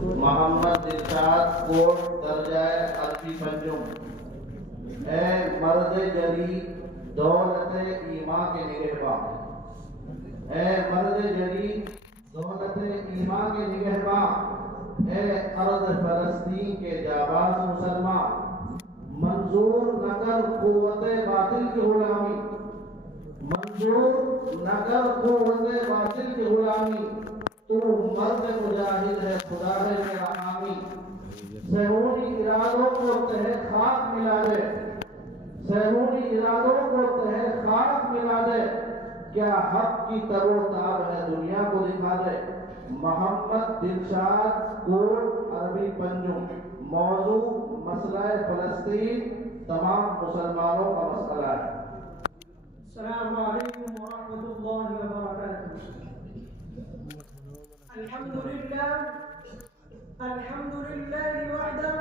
محمد ارشاد کوٹ درجہ عربی پنجم۔ اے مرد جری دولت ایمان کے نگہباں، اے مرد جری دولت ایمان کے نگہباں، اے ارض فلسطین کے جاباز مسلمان، منظور نہ کر قوت باطل کی غلامی، منظور نہ کر قوت باطل کی غلامی، تو مرد مجاہد ہے خدا ہے میرا حامی، صہیونی ارادوں کو تہ خاک ملا دے، صہیونی ارادوں کو تہ خاک ملا دے، کیا حق کی تر و تاب ہے دنیا کو دکھا دے۔ محمد دلشاد کوٹ عربی پنجم۔ موضوع مسئلہ فلسطین تمام مسلمانوں کا مسئلہ ہے۔ السلام علیکم ورحمۃ اللہ وبرکاتہ۔ الحمد للہ وحدہ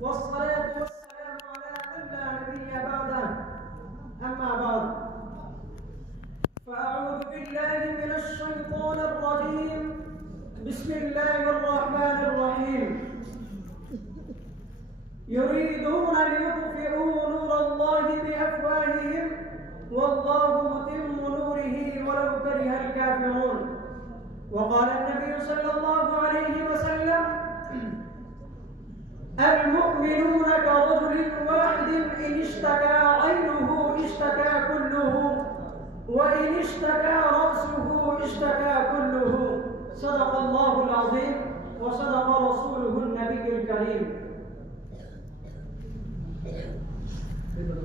والصلاة والسلام على من لا نبی بعدہ، اما بعد فأعوذ بالله من الشیطان الرجیم، بسم اللہ الرحمن الرحیم۔ يريدون ليطفئوا نور الله بأفواههم والله متم نوره ولو كره الكافرون۔ وقال النبي صلى الله عليه وسلم: المؤمنون كرجل واحد إن اشتكى عينه اشتكى كله وإن اشتكى رأسه اشتكى كله۔ صدق الله العظيم وصدق رسوله النبي الكريم۔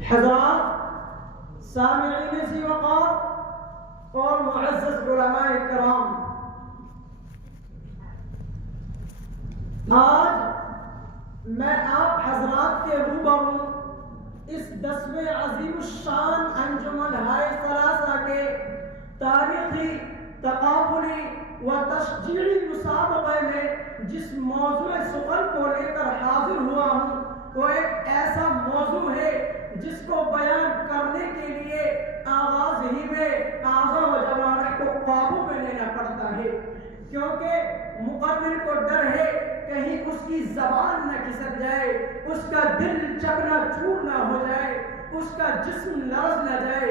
حضرات سامعین ذی وقار اور معزز علماء کرام، آج میں آپ حضرات کے روبرو اس 10ویں عظیم الشان انجمن ہائے ثلاثہ کے تاریخی تقابلی و تشجیعی مسابقے میں جس موضوع سخن کو لے کر حاضر ہوا ہوں، وہ ایک ایسا موضوع ہے جس کو بیان کرنے کے لیے آغاز ہی میں اعضاء و جوارح کو قابو میں لینا پڑتا ہے، کیونکہ مقرر کو ڈر ہے کہیں اس کی زبان نہ کھسک جائے، اس کا دل چکنا چور نہ ہو جائے، اس کا جسم لرز نہ جائے۔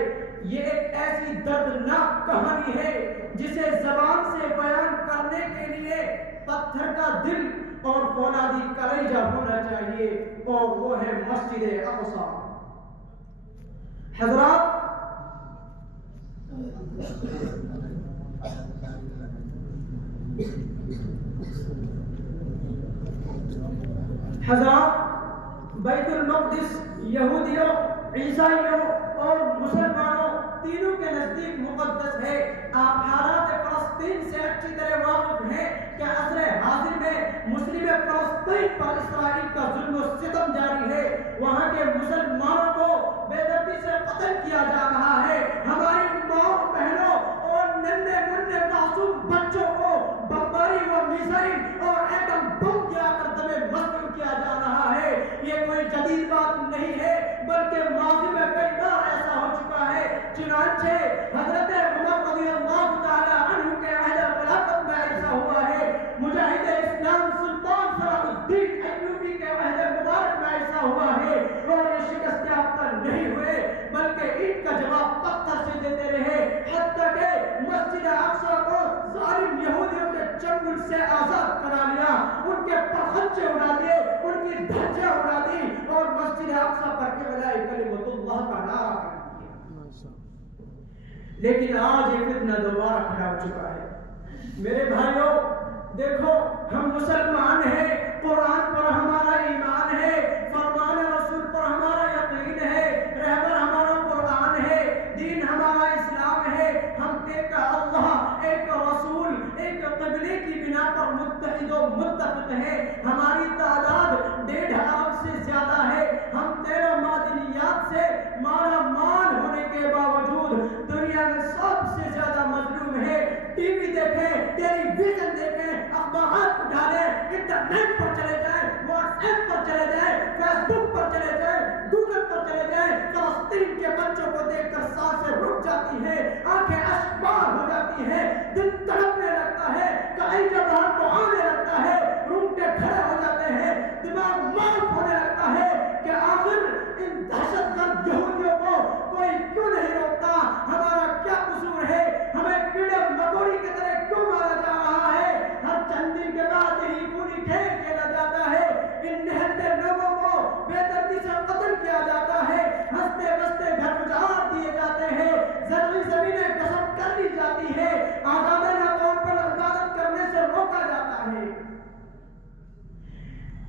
یہ ایک ایسی دردناک کہانی ہے جسے زبان سے بیان کرنے کے لیے پتھر کا دل اور فولادی کلیجہ ہونا چاہیے، اور وہ ہے مسجد اقصی۔ حضرات بیت المقدس یہودیوں، عیسائیوں اور مسلمانوں تینوں کے نزدیک مقدس ہے۔ آپ حالات فلسطین سے اچھی طرح واقف ہیں کہ عصر حاضر میں مسلم فلسطین پر اسرائیل کا ظلم و ستم جاری ہے، وہاں کے مسلمانوں کو بے دردی سے قتل کیا جا رہا ہے، ہماری ماؤں بہنوں اور ننھے منھے معصوم بچوں کو بمباری و میزائل اور ایٹم بم گرا کر دمے مسلم کیا جا رہا ہے۔ یہ کوئی جدید بات نہیں ہے، بلکہ ماضی میں کئی بار ایسا ہو چکا ہے۔ چنانچہ حضرت عمر رضی اللہ تعالی عنہ کے عہد خلافت میں ایسا ہوا ہے، مجاہد اسلام سلطان صلاح الدین ایوبی کے عہد مبارک میں ایسا ہوا ہے، اور یہ شکست یافتہ نہیں ہوئے بلکہ اینٹ کا جواب پتھر سے دیتے رہے، حتیٰ کہ مسجد اقصی کو ظالم یہودیوں کے چنگل سے آزاد کرا لیا، ان کے پرخچے اڑا دیے، ان کی دھجیاں اڑا دی، اور مسجد اقصی پر قبلہ کلمۃ اللہ کا نعرہ کر دیا۔ لیکن آج یہ فتنہ دوبارہ کھڑا ہو چکا ہے۔ میرے بھائیوں دیکھو، ہم مسلمان ہیں، قرآن پر ہمارا ایمان ہے، فرمان رسول پر ہمارا یقین ہے، رہبر ہمارا قرآن ہے، دین ہمارا اسلام ہے، ہم ایک اللہ، ایک رسول، ایک قبلے کی بنا پر متحد و متفق ہیں۔ ہماری تعداد 1.5 ارب سے زیادہ ہے، ہم 13 معدنیات سے مالا مال ہونے کے باوجود دنیا میں سب سے زیادہ مظلوم ہے۔ ٹی وی دیکھیں، ٹیلی ویژن دیکھیں، اخبارات اٹھالیں، انٹرنیٹ پر چلے جائیں، واٹس ایپ پر چلے جائیں، فیس بک پر چلے جائیں، گوگل پر چلے جائیں، فلسطین کے بچوں کو دیکھ کر سانسیں رک جاتی ہیں، آنکھیں اشکبار ہو جاتی ہیں، دل تڑپنے لگتا ہے، کلیجہ باہر کو آنے لگتا ہے، روح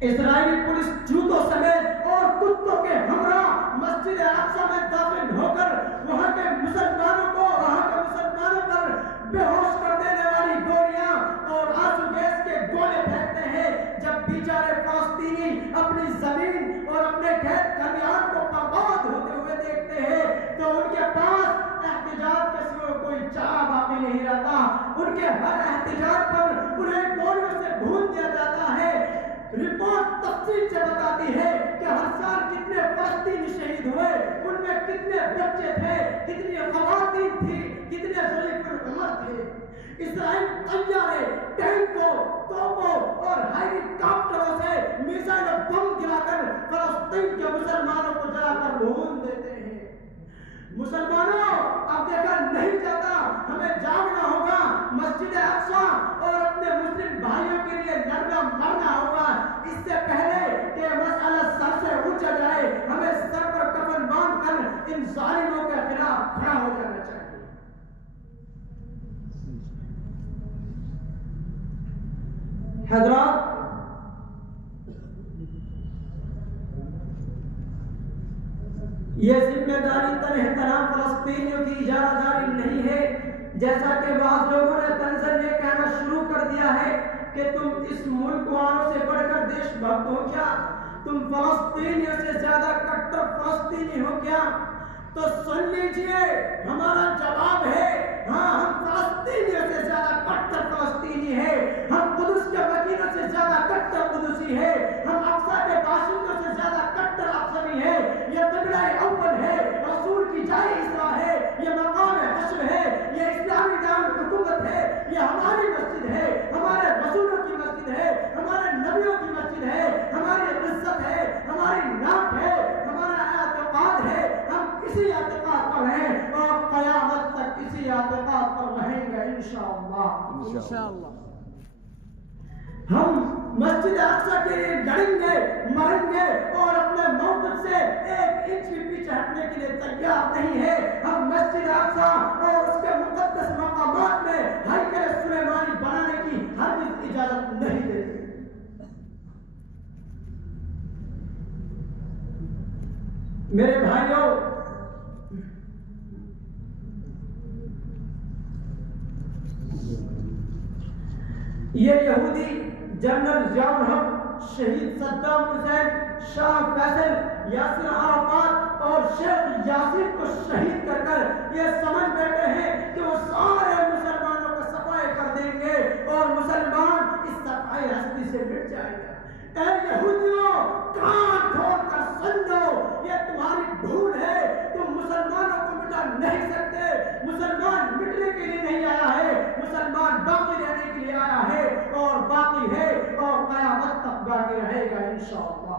اسرائیلی پولیس جوتوں سمیت اور کتوں کے ہمراہ مسجد اقصی میں داخل ہو کر وہاں کے مسلمانوں پر بے ہوش کر دینے والی گولیاں اور آنسو گیس کے گولے پھینکتے ہیں. جب بیچارے فلسطینی اپنی زمین اور اپنے کھیت کھلیان کو برباد ہوتے ہوئے دیکھتے ہیں تو ان کے پاس احتجاج کے سوا کوئی چارہ باقی نہیں رہتا. ان کے ہر احتجاج پر انہیں گولیوں سے بھون دیا جاتا ہے. رپورٹ تفصیل سے بتاتی ہے کہ ہر سال کتنے فلسطینی شہید ہوئے, ان میں کتنے بچے تھے, کتنی خواتین تھی, کتنے ضعیف العمر تھے. اسرائیل طیارے, ٹینکوں, توپوں اور ہیلی کاپٹروں سے میزائل اور بم گرا کر فلسطین کے مسلمانوں کو جلا کر بھون دیتے ہیں. مسلمانوں, اب دیکھا نہیں جاتا, ہمیں جاگنا ہوگا. مسجد اقصی اور اپنے مسلم بھائیوں کے لیے لڑنا مرنا ہوگا. اس سے پہلے کہ مسئلہ سر سے اونچا جائے, ہمیں سر پر کفن باندھ کر ان ظالموں کے خلاف کھڑا ہو جانا چاہیے. حضرات, یہ ذمہ داری تنہا فلسطینیوں کی اجارہ داری نہیں ہے, جیسا کہ بعض لوگوں نے طنزاً یہ کہنا شروع کر دیا ہے کہ تم اس ملک والوں سے بڑھ کر دیش بھکت ہو کیا, تم فلسطینیوں سے زیادہ کٹر فلسطینی ہو کیا. تو سن لیجئے, ہمارا جواب ہے ہاں, ہم فلسطینیوں سے زیادہ کٹر فلسطینی ہے, ہم قدس کے مکینوں سے زیادہ کٹر قدسی ہے, ہم اقصی کے باشندوں سے زیادہ کٹر اقصی ہے. یہ قبلہ اول ہے, رسول کی جائے اسرا ہے, یہ مقام حشر ہے, یہ اسلامی دارالحکومت ہے, یہ ہماری مسجد ہے, ہمارے رسولوں کی مسجد ہے, ہمارے نبیوں کی مسجد ہے, ہماری عزت ہے, ہماری ناک ہے, ہمارا اعتقاد ہے. ہم اسی اعتقاد پر ہیں اور قیامت تک اسی اعتقاد پر رہیں گے انشاءاللہ. ہم مسجد اقصی کے لیے لڑیں گے, مریں گے اور اپنے موقف سے ایک انچ بھی پیچھے ہٹنے کے لیے تیار نہیں ہے. ہم مسجد اقصی اور اس کے مقدس مقامات میں ہیکل سلیمانی بنانے کی ہرگز اجازت نہیں دیتے. میرے بھائیوں, یہ یہودی جنرل ضیاء الحق, شہید صدام حسین, شاہ فیصل, یاسر عرفات اور شیخ یاسین کو شہید کر کر یہ سمجھ بیٹھے ہیں کہ وہ سارے مسلمانوں کو صفائی کر دیں گے اور مسلمان اس صفائی ہستی سے مٹ جائے گا. اے یہودیوں, کان کھول کر سن لو, یہ تمہاری بھول ہے. تم مسلمانوں کو مٹا نہیں سکتے. مسلمان مٹنے کے لیے نہیں آیا ہے, مسلمان باقی رہنے کے لیے آیا ہے اور باقی ہے اور قیامت تک باقی رہے گا انشاءاللہ.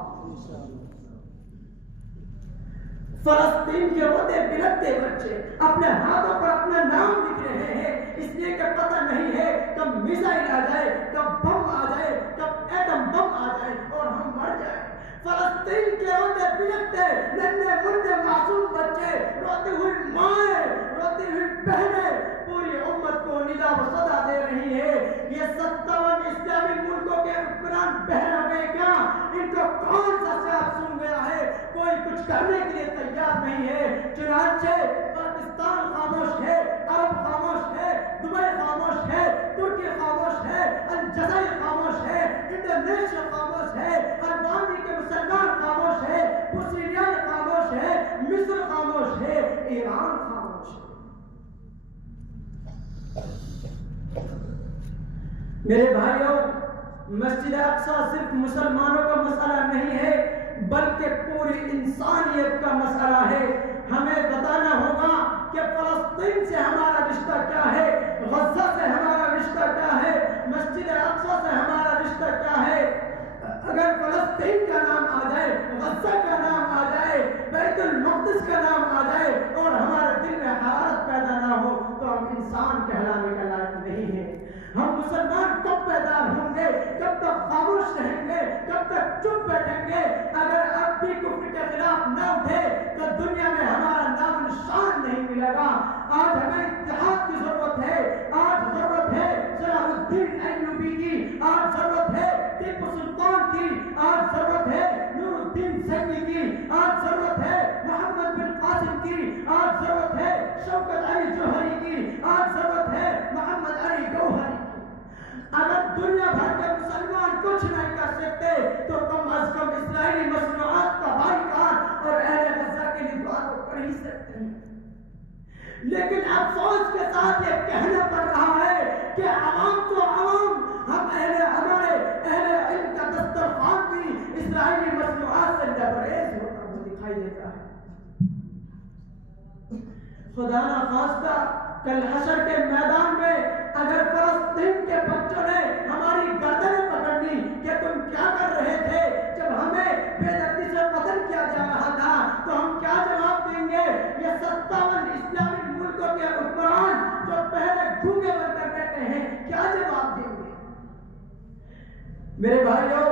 فلسطین کے روتے بلکتے بچے اپنے ہاتھوں پر اپنا نام لکھ رہے ہیں, اس لیے کہ پتہ نہیں ہے کب میزائل آ جائے, کب بم آ جائے, کب ایٹم بم آ جائے اور ہم مر جائیں. فلسطین کے روتے بلکتے ننھے منھے معصوم بچے, روتی ہوئی مائیں, روتی ہوئی بہنیں پوری امت کو ندا و صدا دے رہی ہے. یہ 57 اسلامی ملکوں کے حکمران بہن ہو گئے کیا؟ ان کو کون سا سیاق سن گیا ہے؟ کوئی کچھ کرنے کے لیے تیار نہیں ہے. چنانچہ پاکستان خاموش ہے, عرب خاموش ہے, دبئی خاموش ہے, ترکی خاموش ہے, الجزائر خاموش ہے, انڈونیشیا خاموش ہے, البانی کے مسلمان خاموش ہے, بوسنیا خاموش ہے, مصر خاموش ہے, ایران خاموش ہے. میرے بھائیوں, مسجد اقصی صرف مسلمانوں کا مسئلہ نہیں ہے بلکہ پوری انسانیت کا مسئلہ ہے. ہمیں بتانا ہوگا کہ فلسطین سے ہمارا رشتہ کیا ہے, غزہ سے ہمارا رشتہ کیا ہے, مسجد اقصی سے ہمارا رشتہ کیا ہے. اگر فلسطین کا نام آ جائے, غزہ کا نام آ جائے, بیت المقدس کا نام آ جائے اور ہمارے دل میں حرارت پیدا نہ ہو تو ہم انسان کہلانے کا لائق نہیں ہے. ہم مسلمان کب بیدار ہوں گے؟ کب تک خاموش رہیں گے؟ کب تک چپ بیٹھیں گے؟ اگر اب بھی کفر کے خلاف نہ اٹھے تو دنیا میں ہمارا نام نشان نہیں ملے گا. آج ہمیں اتحاد کی ضرورت ہے, آج ضرورت ہے صلاح الدین ایوبی کی, آج ضرورت ہے ٹیپو سلطان کی, آج لیکن افسوس کے ساتھ یہ کہنا پڑ رہا ہے کہ عوام تو عوام، ہمارے اہل علم کا دسترخوان بھی اسرائیلی مصنوعات سے لبریز ہوتا ہوا دکھائی دیتا ہے۔ خدا نہ خواستہ کل حشر کے میدان میں اگر فلسطین کے بچوں نے ہماری گردنیں پکڑ لی کہ تم کیا کر رہے تھے جب ہمیں بے دردی سے قتل کیا جا رہا تھا، تو ہم کیا جواب دیں گے؟ یہ 57 اسلامی ملکوں کے حکمران جو پہلے گھوگے بن کر بیٹھے ہیں، کیا جواب دیں گے؟ میرے بھائیوں،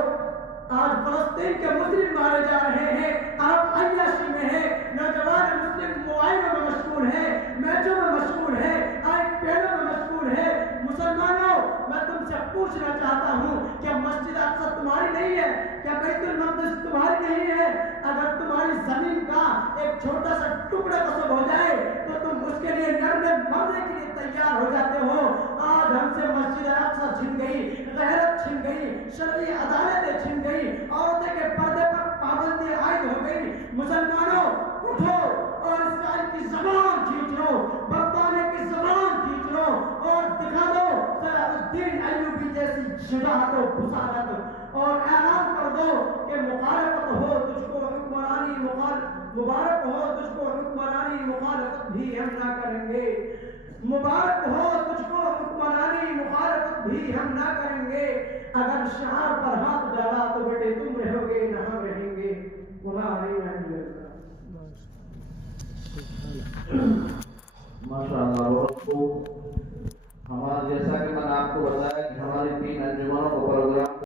آج فلسطین کے مسلم مارے جا رہے ہیں، عرب عیاشی میں ہے، نوجوان مسلم موبائلوں میں مشغول ہے، میچوں میں مشغول ہے، آئی پی ایلوں میں مشغول ہے۔ مسلمانوں، میں تم سے پوچھنا چاہتا ہوں کہ مسجد اقصی تمہاری نہیں ہے؟ کیا بیت المقدس تمہاری نہیں ہے؟ اگر تمہاری زمین کا ایک چھوٹا سا ٹکڑا غصب ہو جائے تو تم اس کے لیے لڑنے مرنے کے لیے تیار ہو جاتے ہو۔ آج ہم سے مسجد اقصی چھن گئی، غیرت چھن گئی، شرعی عدالتیں چھن گئی، عورتیں کے پردے پر پابندی عائد ہو گئی۔ مسلمانوں اٹھو اور اسرائیل کی زبان کھینچ لو، برطانیہ کی زبان کھینچ لو اور دکھا دو صلاح الدین ایوبی جیسی شجاعت و بصارت، اور اعلان کر دو کہ مخالفت ہو تجھ کو حکمرانی، مبارک ہو تجھ کو حکمرانی، مخالفت بھی ہم نہ کریں گے۔ مبارک ہو تجھ کو حکمرانی، مخالفت بھی ہم نہ کریں گے۔ اگر شعار پر ہاتھ ڈالا تو بیٹے تم رہو گے